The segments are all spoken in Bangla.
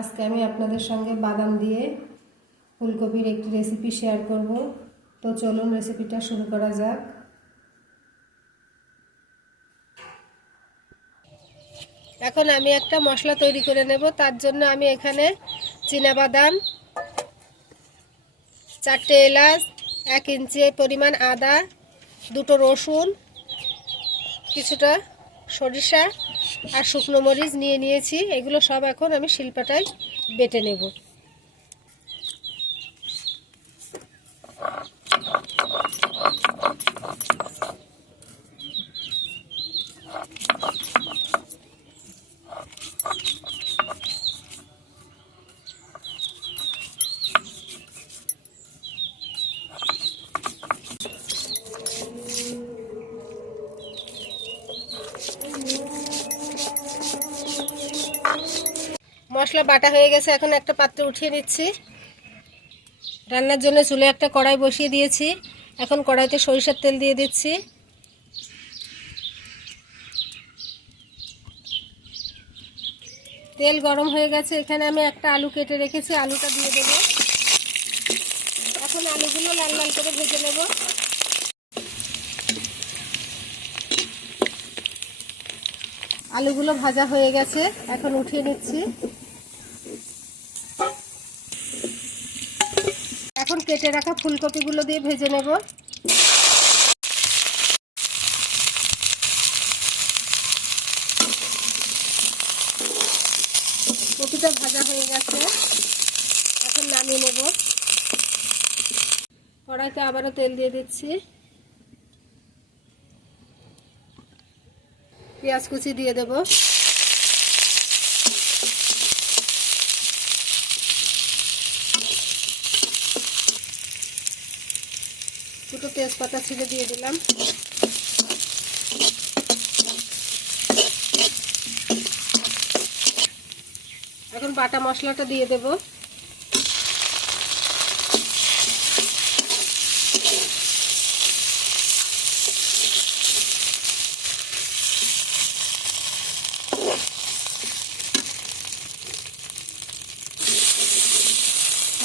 আজকে আমি আপনাদের সঙ্গে বাদাম দিয়ে ফুলকপির একটি রেসিপি শেয়ার করব। তো চলুন রেসিপিটা শুরু করা যাক। এখন আমি একটা মশলা তৈরি করে নেব। তার জন্য আমি এখানে বাদাম চারটে এলাচ, এক ইঞ্চি পরিমাণ আদা, দুটো রসুন, কিছুটা সরিষা আর শুকনো মরিচ নিয়ে নিয়েছি। এগুলো সব এখন আমি শিল্পাটায় বেটে নেব। মশলা বাটা হয়ে গেছে, এখন একটা পাত্রে উঠিয়ে নিচ্ছি। রান্নার জন্য চুলে একটা কড়াই বসিয়ে দিয়েছি। এখন কড়াইতে সরিষার তেল দিয়ে দিচ্ছি। তেল গরম হয়ে গেছে, এখানে আমি একটা আলু কেটে রেখেছি, আলুটা দিয়ে দেবো। এখন আলুগুলো লাল লাল করে ভেজে নেব। আলুগুলো ভাজা হয়ে গেছে, এখন উঠিয়ে নিচ্ছি এখন কেটে রাখা ফুলকপিগুলো দিয়ে ভেজে নেব। কপিটা ভাজা হয়ে গেছে। এখন নামিয়ে নেব। কড়াইতে আবারও তেল দিয়ে দিচ্ছি। পেঁয়াজ কুচি দিয়ে দেব। দুটো তেজপাতা ছিঁড়ে দিয়ে দিলাম। এখন বাটা মশলাটা দিয়ে দেব।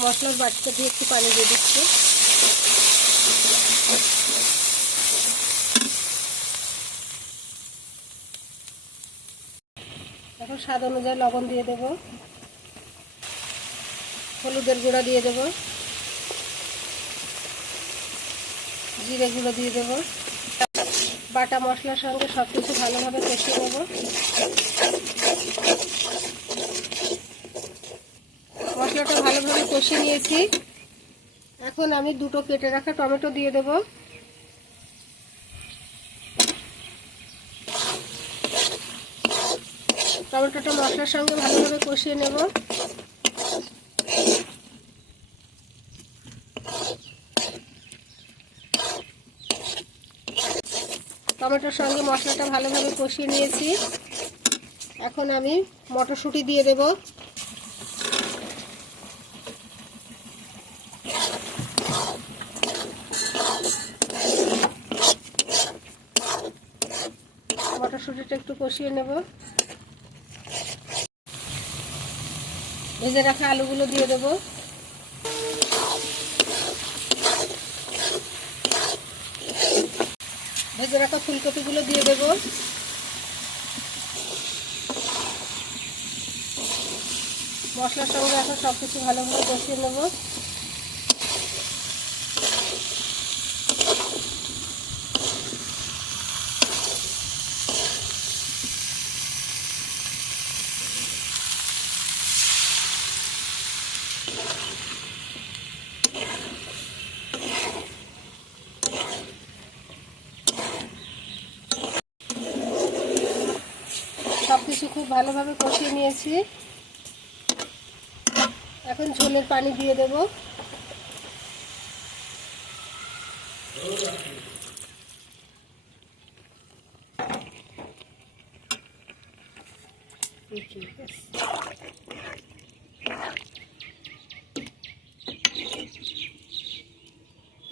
মশলার বাটিটা দিয়ে একটু পানি দিয়ে দিচ্ছি। এখন স্বাদ অনুযায়ী লবণ দিয়ে দেব। হলুদের গুঁড়া দিয়ে দেব। জিরে গুঁড়ো দিয়ে দেব। বাটা মশলার সঙ্গে সব কিছু ভালোভাবে কষিয়ে নেব। মশলাটা ভালোভাবে কষিয়ে নিয়েছি। এখন আমি দুটো কেটে রাখা টমেটো দিয়ে দেব। টমেটোটা মশলার সঙ্গে ভালোভাবে কষিয়ে নেব। টমেটোর সঙ্গে মশলাটা ভালোভাবে কষিয়ে নিয়েছি। এখন আমি মটরশুঁটি দিয়ে দেবো। মটরশুঁটিটা একটু কষিয়ে নেব। ভেজে রাখা আলুগুলো দিয়ে দেবো। ভেজে রাখা ফুলকপিগুলো দিয়ে দেবো। মশলা সঙ্গে এখন সব কিছু ভালোভাবে কষিয়ে নেব সব কিছু খুব ভালোভাবে কষিয়ে নিয়েছি। এখন ঝোলের পানি দিয়ে দেব।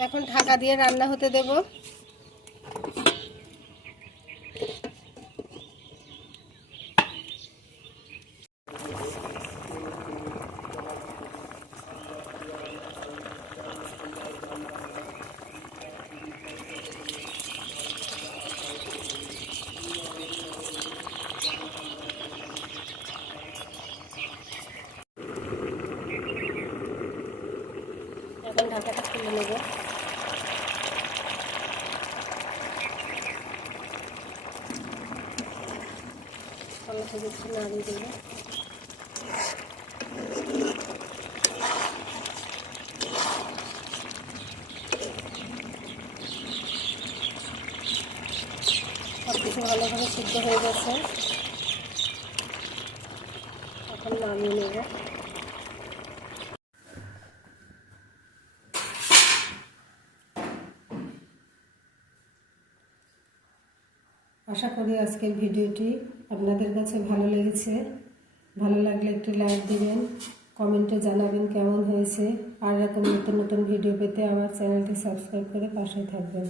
এখন ঢাকা দিয়ে রান্না হতে দেব। তুলে নেব ভালোভাবে সিদ্ধ হয়ে গেছে। এখন নামিয়ে নেব। আশা করি আজকের ভিডিওটি আপনাদের কাছে ভালো লেগেছে। ভালো লাগলে একটি লাইক দিবেন, কমেন্টে জানাবেন কেমন হয়েছে, আর এরকম নতুন নতুন ভিডিও পেতে আমার চ্যানেলটি সাবস্ক্রাইব করে পাশে থাকবেন।